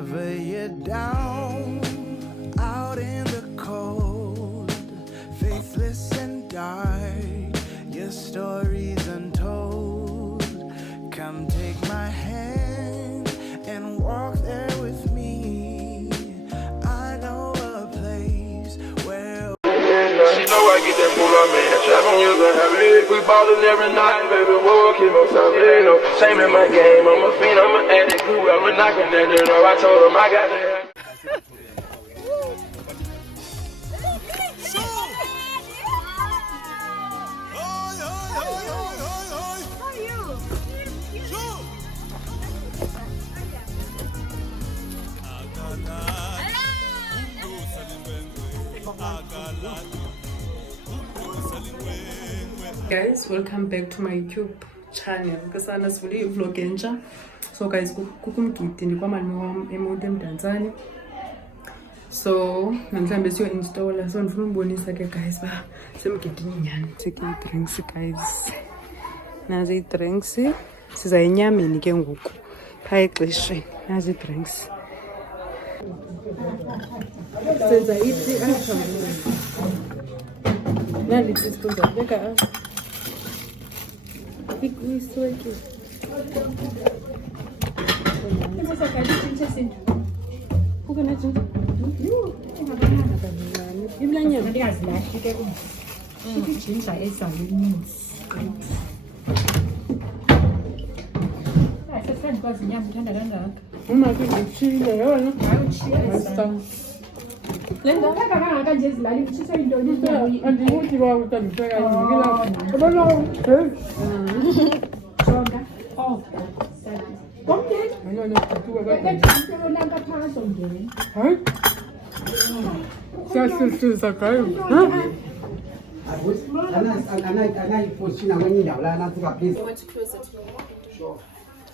whenever you're down, out in the cold, faithless and dark, your story's untold. Come take my hand and walk there with me. I know a place where she know I get that pull up, man. Trap on you, gonna have it. We ballin' every night, baby. We'll keep on something. Ain't no shame in my game. I'm a fiend, I'm an addict. Whoever knocking that door, I told him I got that. Guys, welcome back to my YouTube channel. Kasana sivule vlog entsha. So guys, kukumgidi ndikwamalimi wam eMonti eMdantsane. So namhlanje siyo installer. So ndifuna ukubonisa ke guys ba semgidini nyani. Take drinks guys. Nazi drinks. Siza enyameni ke ngoku. Pha exesheni. Nazi drinks. Senza iti angihambe. Nali tisikuza beka. Isso aqui.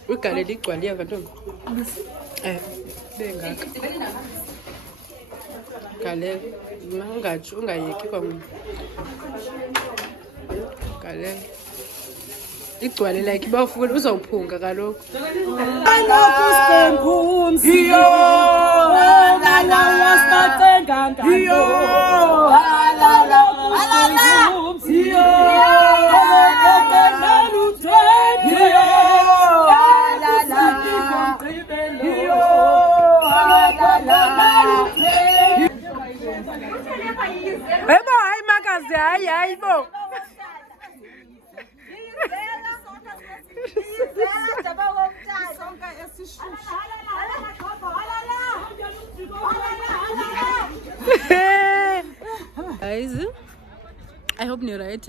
Ugale ligcwaliya kantombi. Bengaka. Gale, mangathi ungayeki kwamna. Gale. Igcwale like bawufuna uzawuphunga kaloku. Ebo hayi makazi hayi bo. Guys, I hope you're right.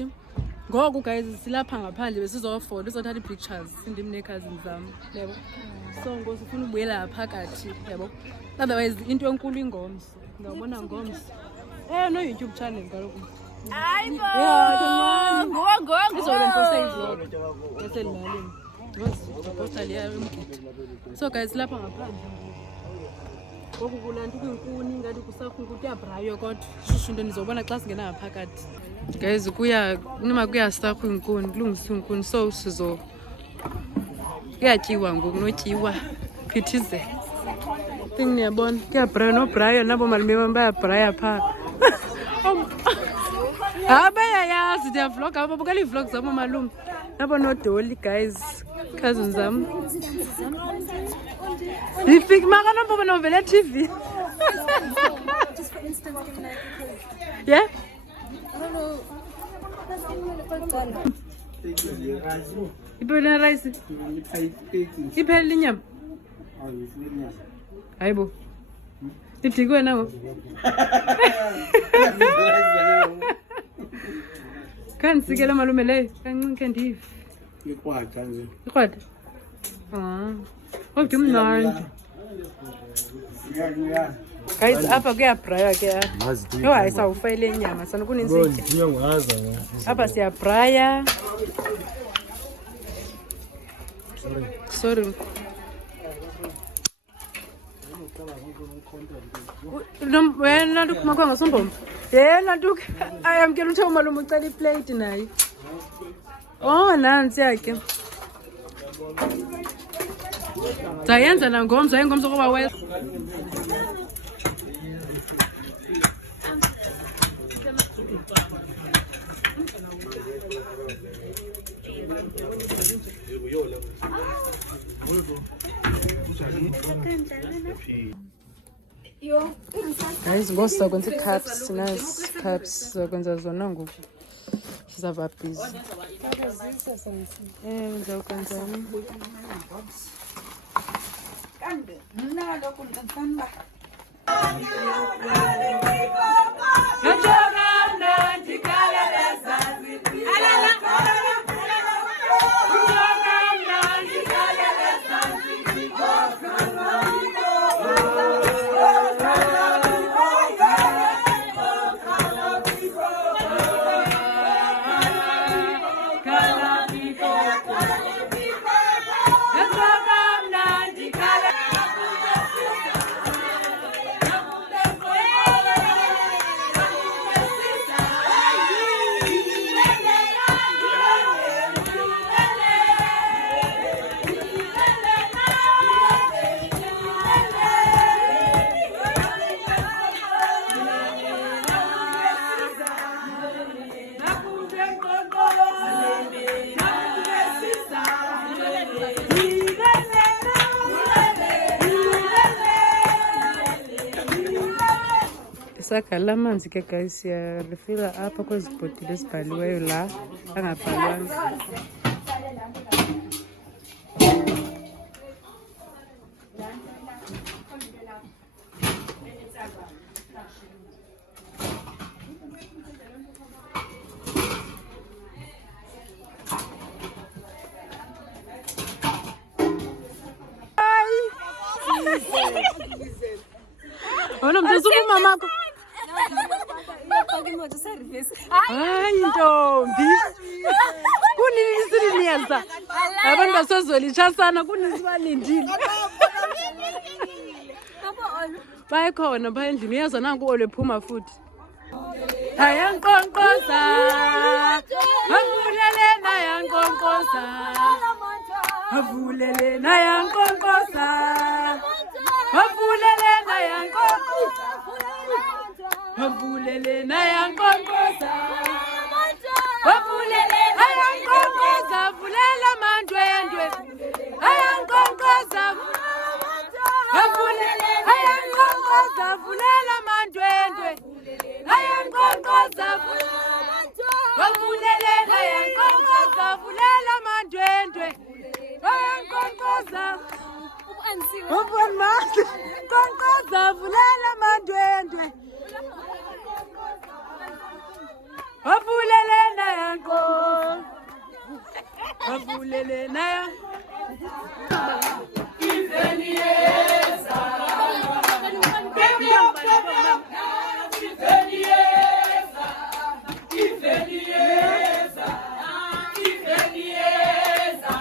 Ngoku guys silapha ngaphandle besizofola uzothatha pictures ndim ne cousins zami yabo. So ngosifuna ubuyela phakathi yabo. Otherwise into enkulu ingomso. Ngabona ngomso. No YouTube channel kaloku. Hayibo. Ngo. Ngizokwenza ivlog. Bese limalini. Ngoziposta liya emgidi. So guys lapha ngaphandle. Ngoku kulantu kwinkuni ngathi kusakhuku kuyabrayo kodwa shushu into nizobona xa singena phakathi. Guys nima kuyasakhu inkuni kulungisa inkuni so sizo kuyatyiwa ngoku notyiwa phithize. Thing niyabona kuyabrayo nobrayo nabo malimi bam bayabraya pha. Abayayazi dia vlog aba bukali vlog zama malume nabo no Dolly guys cousins zam Lifik maka nabo novela TV just for instance yeah I don't know Ibona rice Iphele inyama Hayibo Idikwe nawo Kan sikela malume le kancinke ndive ikwata nje ikwata Okudimnandi guys apha kuyabraya ke yo ayisawufayile inyama sana kuninzi apha siyabraya sorry wena ntukumakwa ngasombombo yena ntuku ayamkela uthe umalume ucela iplate naye nansi yakhe Zayenza nangomso ayengomso kuba we. Guys, ngosa kwenza cups, nice cups, kwenza zona ngoku. Sizaba busy. Ngizokwenza Sakala amanzi ke guys siyalifila apha kwezi bhotile ezibhaliweyo la angabhalwanga. Ono mzuzu mamako. Hayi ntombi. Kunisiriniyeza. Abantu basozolitshasana kunisibalindile. Bayikhona pha endlini uyaza nanku olephuma futhi. Ayankonkoza. Avulele nayankonkoza. Avulele nayankonkoza. Avulele nayankonkoza. Avulele nayankonkoza. Avulele nayankonkoza. Vulela mandwendwe. Ayankonkoza. Avulele nayankonkoza. Vulela mandwendwe. Ayankonkoza. Avulele nayankonkoza. Vulela mandwendwe. Ayankonkoza. Ubonmasi. Konkoza vulela mandwendwe. Avulele nayanko. Avulele nayanko. Ivenieza. Ivenieza. Ivenieza. Ivenieza.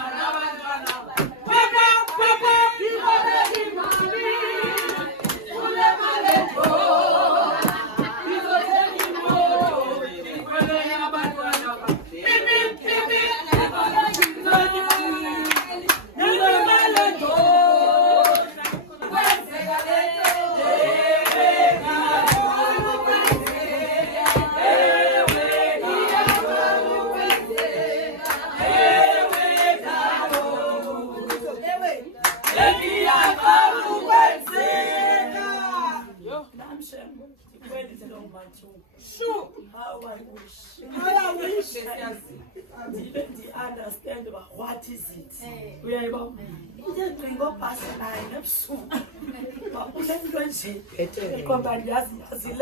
How I wish. I didn't understand what is it. We are about didn't go past an eye of soup. But we don't go see it. Company as as you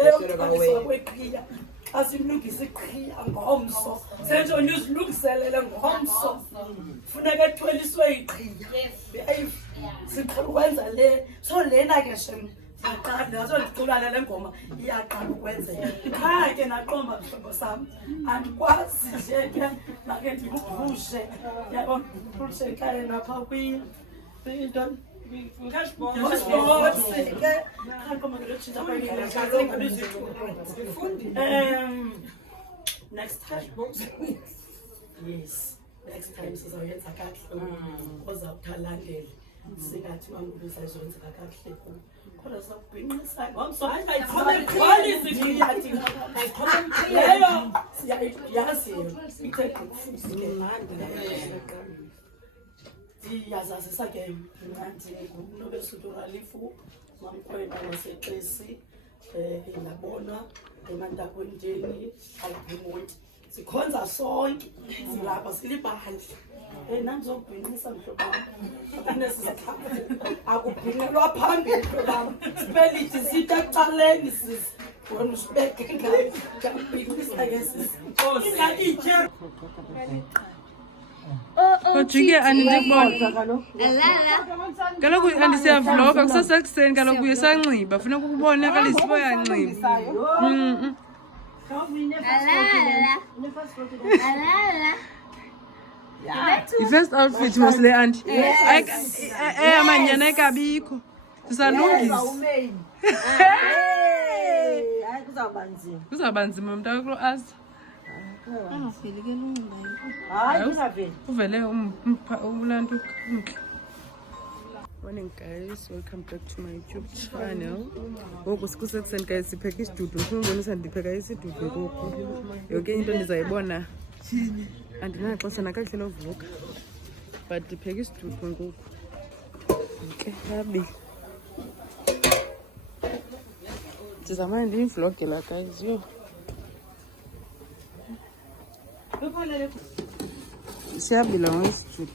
look is a clear and home so. Send your news look selling and home so. Funaga 20 sway. Yes. So then I guess. Ndazo ndiculana lengoma iyaqala ukwenzeka cha ke naqomba mhlobo sami andikwazi nje ke make ndikuvushe yabo ngivushe ekhaya napha kwi into next time yes next time sizoyenza kahle ozawuthalandela singathi mangabe sayizenzeka kahle kuyo kodwa sakubhinqisa ngomsonto ayikhona leyo siyayazi ithe kufuthi ke manje siyazazisa ke manje ngokunobe sutoralifu mamkhwena wasexesi ngiyabona emantakwendeni ayibhimoti sikhonza sonke silapha silibandla nangizobhinqisa mhlobo akubhinqelwa phambili mhlobo sipelithi zitha ecaleni sisi wena usibeke ngiyabhinqisa ke sisi ingatithe Ojike andikubona. Kaloku andisiyavloga kusasekuseni kaloku uye sanxiba funeka ukubonakala isibo yanxiba. I-first outfit was le auntie. Amanyana ekabikho. Sisalungisa. Kuzawuba nzima mntakulo asa. Uvele ulanto umhle. Morning guys, welcome back to my YouTube channel. Ngoku sikusekuseni guys sipheka isidudu. Ngifuna ukubonisa ndipheka isidudu ngoku. Yonke into ndizayibona. Andinaxesha nakahle lovuka. But ndipheka isidudu ngoku. Okay, happy. Ndizama ndiyivlogela guys yo. Siyabila ngesidudu.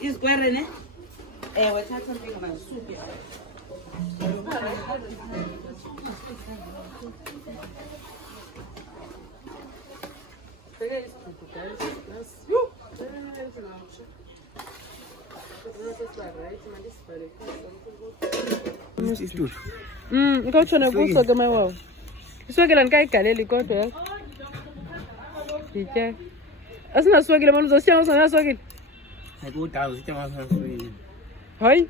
Isikwere ne? Ewe thatha mpinga mazisuke. Ngawutshona kuso ke mawawo. Iswekela ndikayigaleli kodwa nditya. Asinaswekile manje uzositya ngosinaswekile. Kudala usitya ngasaswekile. Hayi.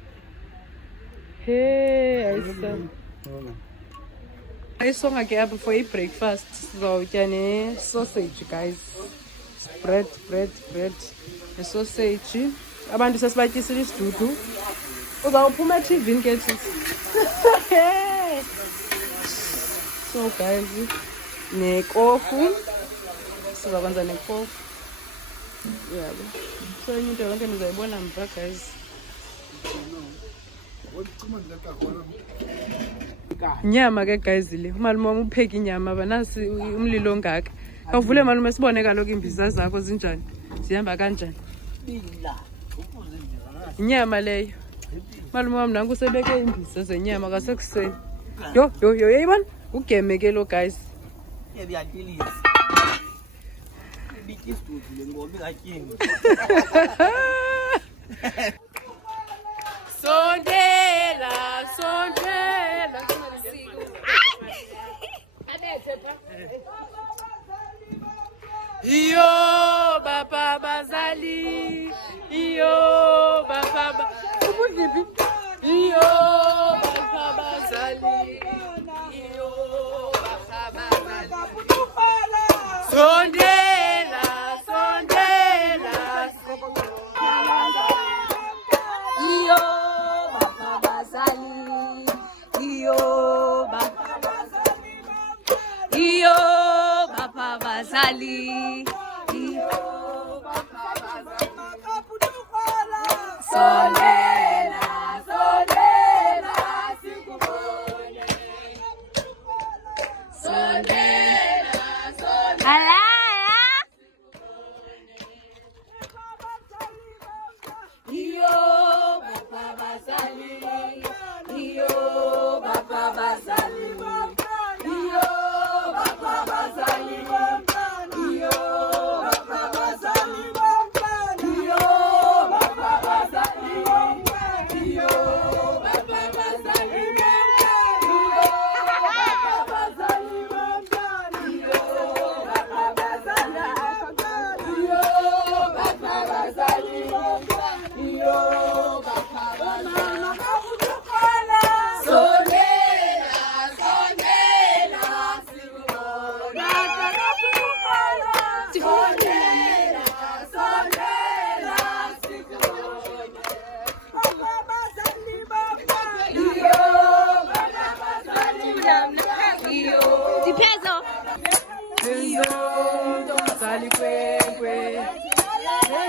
Hey, ayisa. Ayisonga ke apha for i-breakfast sizawutya ne-sausage guys. Bread. Ne-sausage. Abantu sesibatyisile isidudu. Uzawuphuma eTV ke so guys, nekofu. Sizakwenza nekofu. Yabo. So into yonke nizayibona mva guys. Nyama ke guys le. Umalume wami upheka inyama banasi umlilo ongaka. Awuvule malume sibone kaloku imbiza zakho zinjani. Zihamba kanjani? Inyama leyo. Malume wami nanku sebeke imbiza zenyama kasekuseni. Yo yayibona? Ugeme ke lo guys. Yebiyadilisa. Ibikisidudu le ngoba ingatyini. Sondela. Iyo baba bazali. Iyo baba ubudiphi. Iyo baba bazali. Iyo baba bazali. Sondela. Iyo baba bazali. Iyo baba bazali. Iyo baba bazali. Sondela sikubone. Sondela. Alala. Iyo baba bazali. Iyo baba bazali. Iyo baba bazali. Iyo baba bazali. Iyo baba bazali. Diphezo. Iyo umntozali kwenkwe.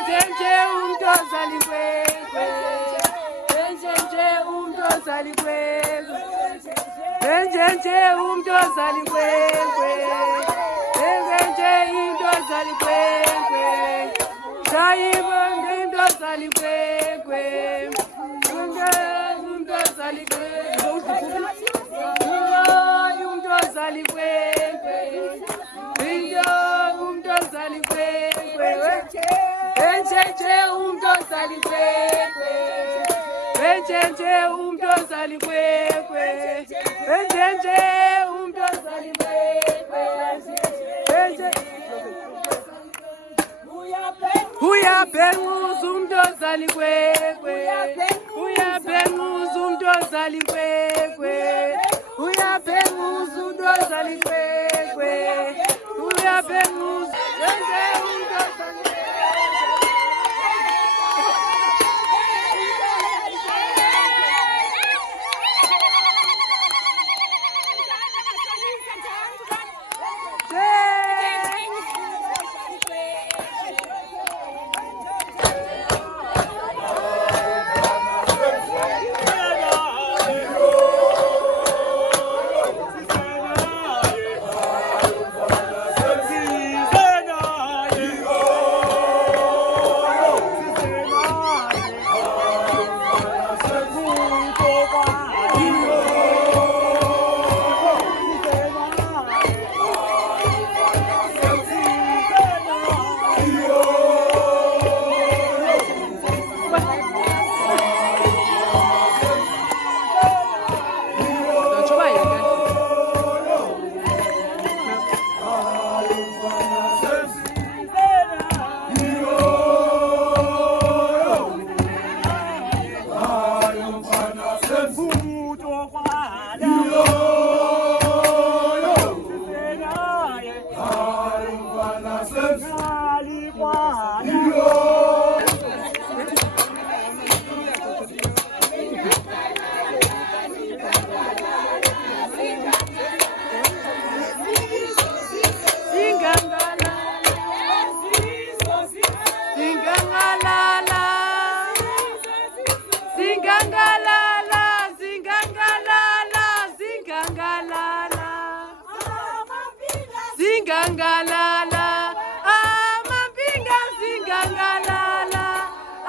Njenje umntozali kwenkwe. Njenje umntozali kwenkwe. Njenje umntozali kwenkwe. Njenje intozali kwenkwe. Sayibo intozali kwenkwe. Umntozali kwenkwe. Umntozali kwenkwe. Umntozali kwenkwe. Njenje umntozali kwenkwe. Njenje umntozali kwenkwe. Njenje umntozali kwenkwe. Uyabhenguza umntozali kwenkwe. Uyabhenguza umntozali kwenkwe. Uyabhenguza umntozali kwenkwe. Uyabhenguza umntozali kwenkwe. Zingangalala, amampinga zingangalala,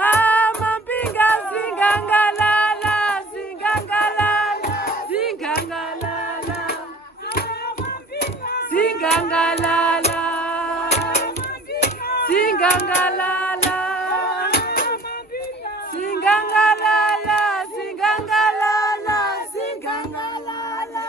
amampinga zingangalala, zingangalala, zingangalala, zingangalala, zingangalala, zingangalala, zingangalala, zingangalala.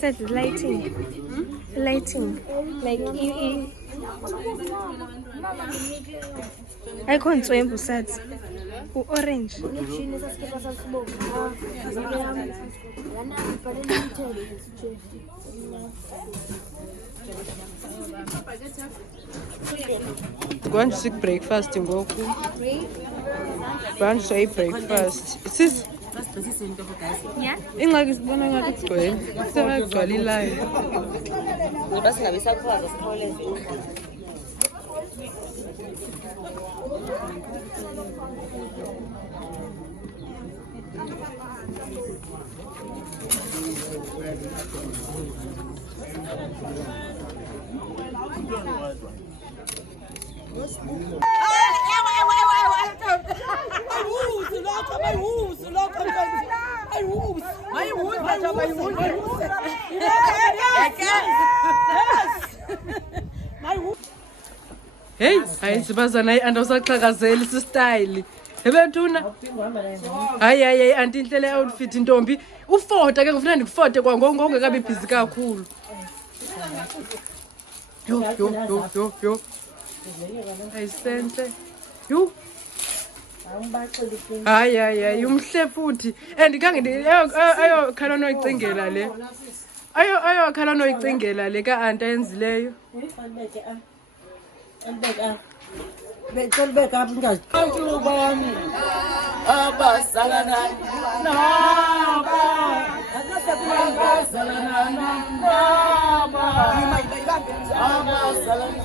Says lighting. Lighting. Like I can't swim set. Orange. Going to seek breakfast in Goku. Going to say breakfast. Sis. Yeah. Ingxaki isibona ngathi igcwele. Sekagcwala ilayo. Ngoba singabe sakwazi sikhawuleze. Hey, hayi sibazana hayi andawusaxhakazeli sistyle. Ebethuna. Hayi anti inhlele outfit intombi. Ufota ke ngifuna ndikufote kwangongo ongekabi busy kakhulu. Yo. Ayisenhle. Yo. Hayi umhle futhi. Andikhange ayo khala noyicingela le. Ayo khala noyicingela le ka anti ayenzileyo. Becela apha ingaziqhankqi bami abasalana naba abasalana naba abasalana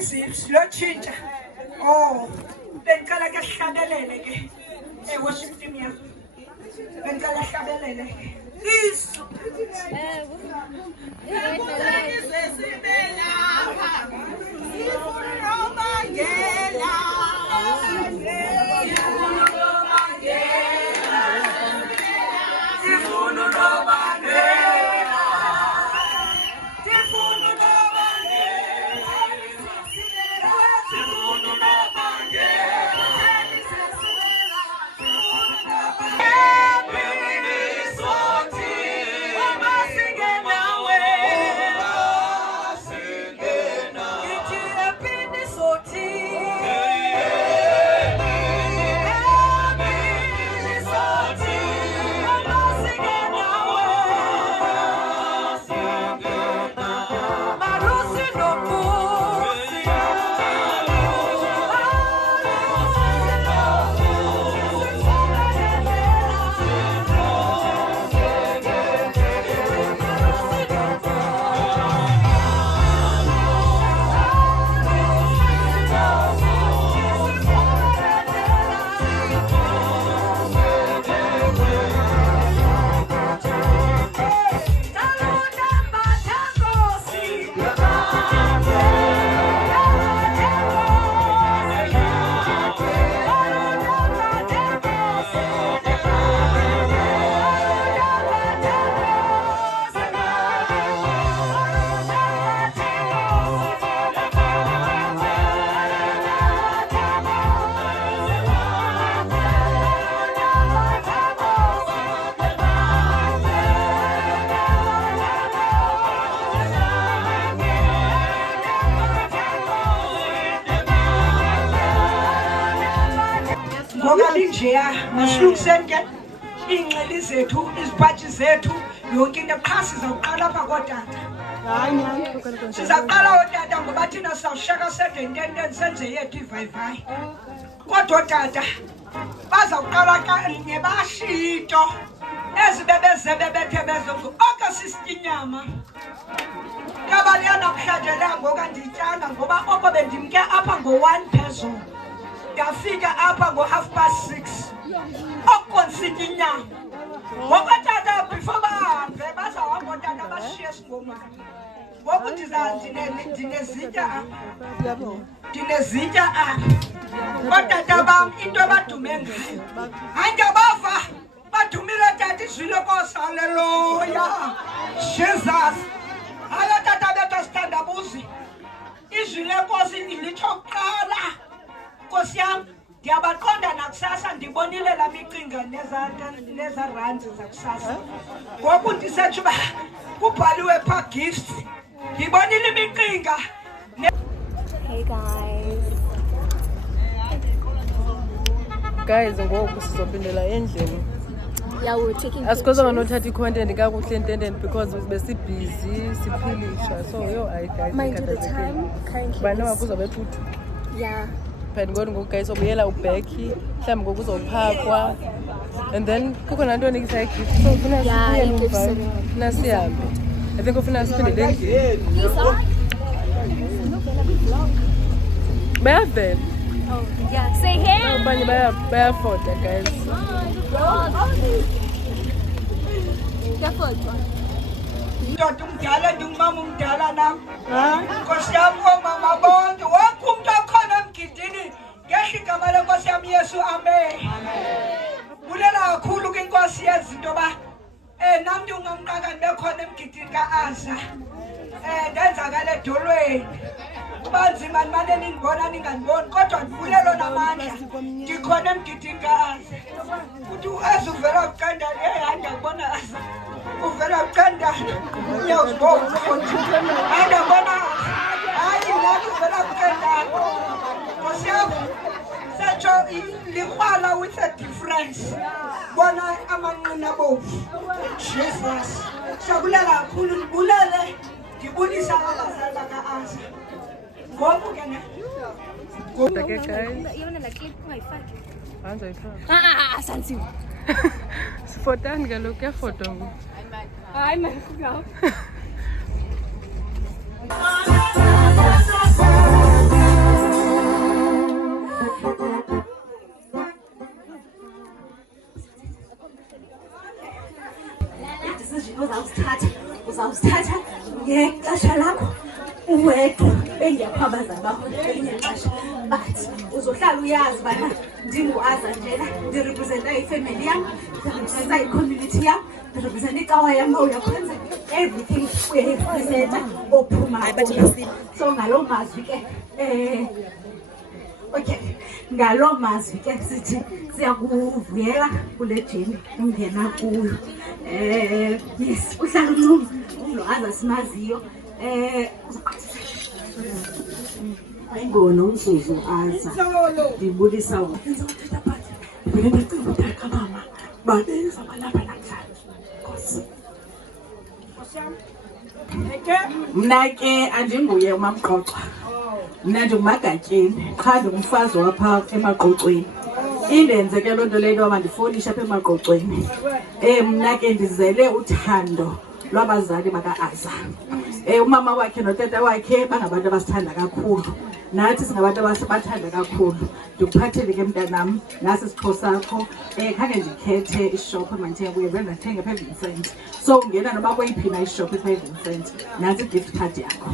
Zips, lo tshintsha. Oh, bengicela ke sihlabelele ke. Worship team yami. Bengicela sihlabelele ke. Please. ngoba linjeya masilungiseni ke iinxili zethu izibhatshi zethu yonke into qha sizawuqala apha kootata sizaqala ootata ngoba thina sizawushaka sedententeni senze yethu ivayivayi kodwa ootata bazawuqala kanye bashiye into ezi bebeze bebethe bezongo oko sisitya inyama yaba leya namhlanje leya ngoku andityanga ngoba oko bendimke apha ngo-1 phezulu ndafika apha ngo-6:30 oko nsitya inyama ngoku tata before bahambe bazawuhamba ootata bashiye singomani ngoku ndinezitya apha ndinezitya apha ootata bam into abadume ngayo hayi ndiyabava badumile tata izwile Nkosi haleluya Jesus hayi tata bethu sithandabuzi izwile Nkosi ndilitsho kuqala Nkosi yam ndiyabaqonda nakusasa ndibonile la micinga neza runs zakusasa ngoku ndisetsho uba kubhaliwe phaa gifts ndibonile imicinga. Hey guys ngoku sizopindela endlini. Yeah, we're taking asikozanga nothatha i-content kakuhle entendeni because besibhizi siphilisha so yo guys mind you the time currently bana wakuzobe futhi yeah phela ngoku guys obuyela ubheki mhlawumbe ngoku uzophakwa and then kukho nantoni gift so ufuna sihambe I think ufuna siphindele endlini bayavela. Oh, yeah. Say hey. Abanye bayafoda guys. Yafoda. Ndoda umdala ndingumama umdala nam. Nkosi yam oomama bonke wonke umntu okhona emgidini ngehla igama lenkosi yam Yesu amen. Bulela kakhulu kwinkosi yezinto ba nam ndingumqaka ndibekhona emgidini ka-Asa. Ndenzakala edolweni. Kuba nzima nimane nindibona ningandiboni kodwa ndibulelo namandla ndikhona emgidini ka-Asa. Uthi u-Asa uvela kuqandani hayi ndiyakubona Asa uvela kuqandani uyawuzibona hayi ndiyabona hayi nani uvela kuqandani Nkosi yam setsho likrwala with a difference bona amanqina bovu Jesus siyabulela kakhulu ndibulele ndibulisa abazali baka-Asa ngoku ke ne Okay guys. Yona la clip ungayifaki. Anzoyifaka. Sansiwe. Sifotani kaloku yafoto ngoku. Hayi man. Uzawusithatha ngexesha lakho uwedwa bengekho abazali bakho ngelinye ixesha but uzohlala uyazi bana ndingu-Asa njena ndirepresenta ifemeli yam ndirepresenta icommunity yam ndirepresenta icawa yam uba uyakwenza everything uyayirepresenta ophuma so ngaloo mazwi ke okay ngaloo mazwi ke sithi siyakuvuyela kule jeni ungena kuyo yes uhlala ulo-Asa simaziyo ayingona umzuzu Asa ndibulisa ndivele ndicinga utaka mama babenza balapha namhlanje Nkosi mna ke andinguye uMamqoqwa mna ndingumagatyeni qha ndingumfazi wapha emaqoqweni indenzeke loo nto leyo yoba ndifolisha apha emaqoqweni mna ke ndizele uthando lwabazali baka-Asa umama wakhe notata wakhe bangabantu abasithanda kakhulu nathi singabantu abathanda kakhulu ndikuphathele ke mntanam nasi isipho sakho khange ndikhethe ishophu emandithenga kuyo vele ndathenga phaa eVincent so ungena noba kweyiphi na ishophu ephaa eVincent nantsi i-gift card yakho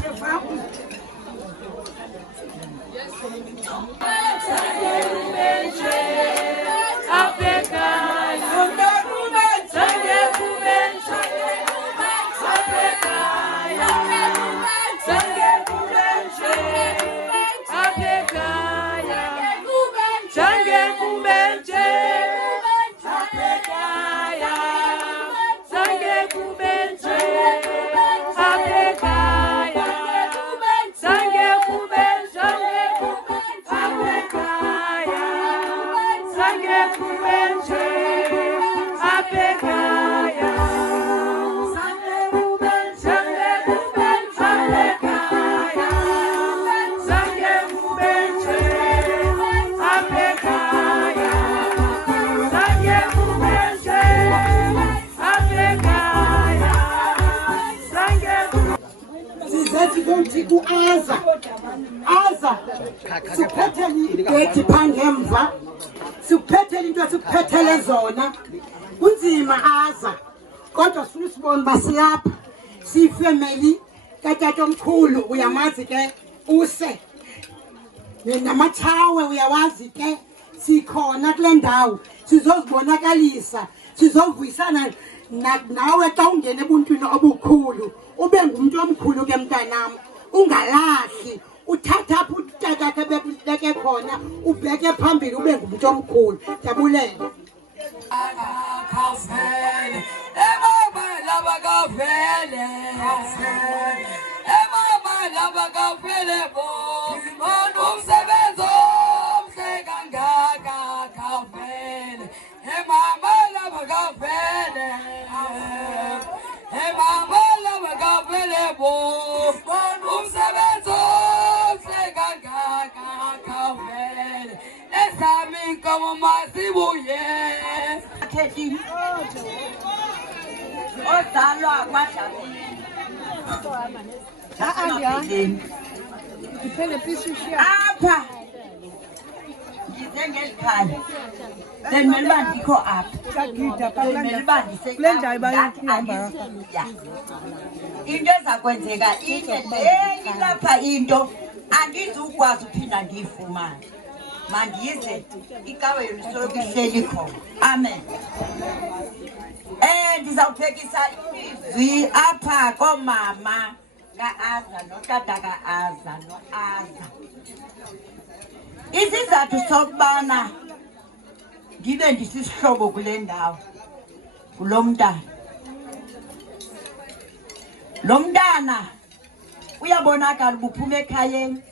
sizothi ku-aza sikuphethele igedi phangemva sikuphethele into esikuphethele zona kunzima aza kodwa sifuna sibone uba silapha siyifemeli katata omkhulu uyamazi ke use namathawe uyawazi ke sikhona kule ndawo sizozibonakalisa sizovuyisana nawe xa ungena ebuntwini obukhulu ube ngumuntu omkhulu ke mntanam ungalahli uthatha apho utatakhe bekubeke khona ubheke phambili ube ngumuntu omkhulu jabulela apha ngizengelikhaya bemele uba ndikho apha bemele uba ndisekulendaaihamba into eza kwenzeka inde ndeyilapha into andizukwazi uphinda ndiyifumane mandiyize ikawe yona isoloko ihleli khona amen ndizawuphekisa imizwi apha koomama ka-aza notata ka-aza no-aza isizathu sokubana ndibe ndisisihlobo kule ndawo ngulo mntana lo mntana uyabonakala ubuphuma ekhayeni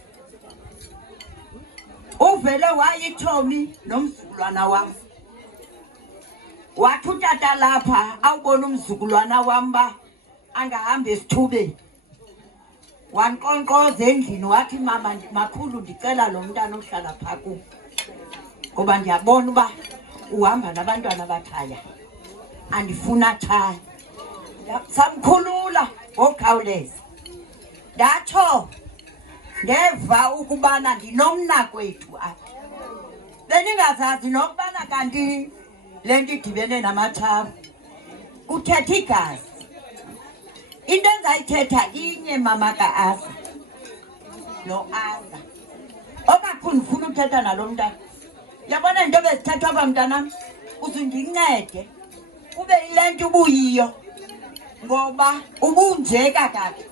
uvele wayithomi nomzukulwana wam wathi utata lapha awubona umzukulwana wam uba angahamba esithubeni wanqonqoza endlini wathi mama makhulu ndicela lo mntana ohlala phaa kum ngoba ndiyabona uba uhamba nabantwana bakhaya andifuna thaya samkhulula ngokukhawuleza ndatsho ndeva ukubana ndinomnakwethu apha bendingazazi nokubana kanti le nto idibene namathafa kuthetha igazi into endizayithetha inye mama ka-aza lo aza okakhulu ndifuna uthetha nalo mntana yabona into bezithethwa pha mntanam uzundincede kube yile nto ubuyiyo ngoba ubunje kakade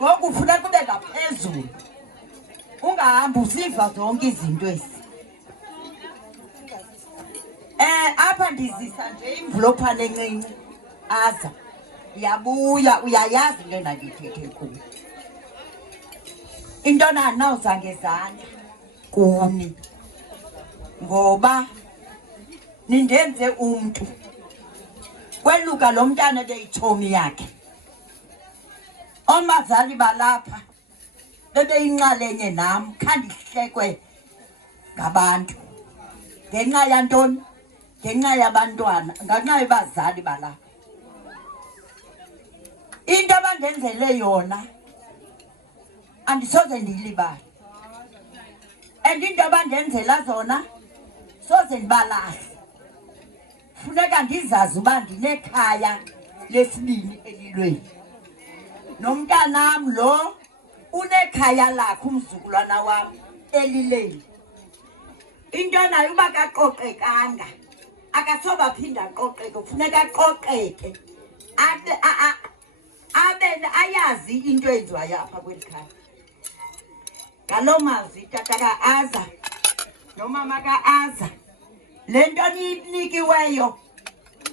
ngoku ufuna kube ngaphezulu ungahambi usiva zonke izinto ezi apha ndizisa nje imvulophane encinci aza yabuya uyayazi into endandiyithethe kuyo into nanawuza ngezandla kuni ngoba nindenze umntu kweluka lo mntana ebeyitshomi yakhe omazali balapha bebeyinxalenye nam khandihlekwe ngabantu ngenxa yantoni ngenxa yabantwana ngenxa yabazali balapha into abandenzele yona andisoze ndiyilibale and into abandenzela zona soze ndibalahle funeka ndizazi uba ndinekhaya lesibini elilweni nomntanam lo unekhaya lakhe umzukulwana wam elileni into nayo uba kaqoqekanga akasoba phinda aqoqeke funeka aqoqeke abe ayazi into enziwayo apha kweli khaya ngaloo mazwi tata ka-aza nomama ka-aza le nto niyinikiweyo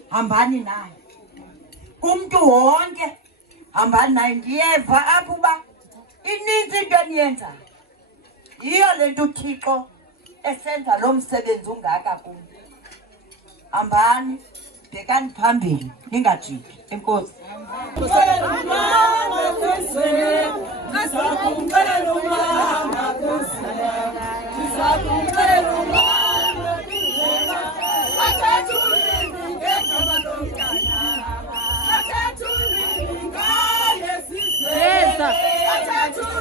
hambani nayo kumntu wonke hambani nayo ndiyeva apha uba inintsi into eniyenzayo yiyo le nto uthixo esenza lo msebenzi ungaka kum hambani bhekani phambili ningajiki enkosi Yes, sir.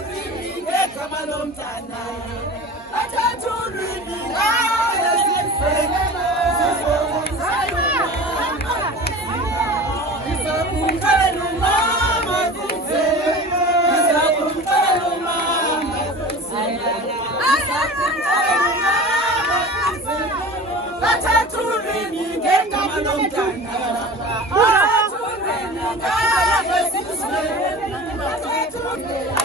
Thank you.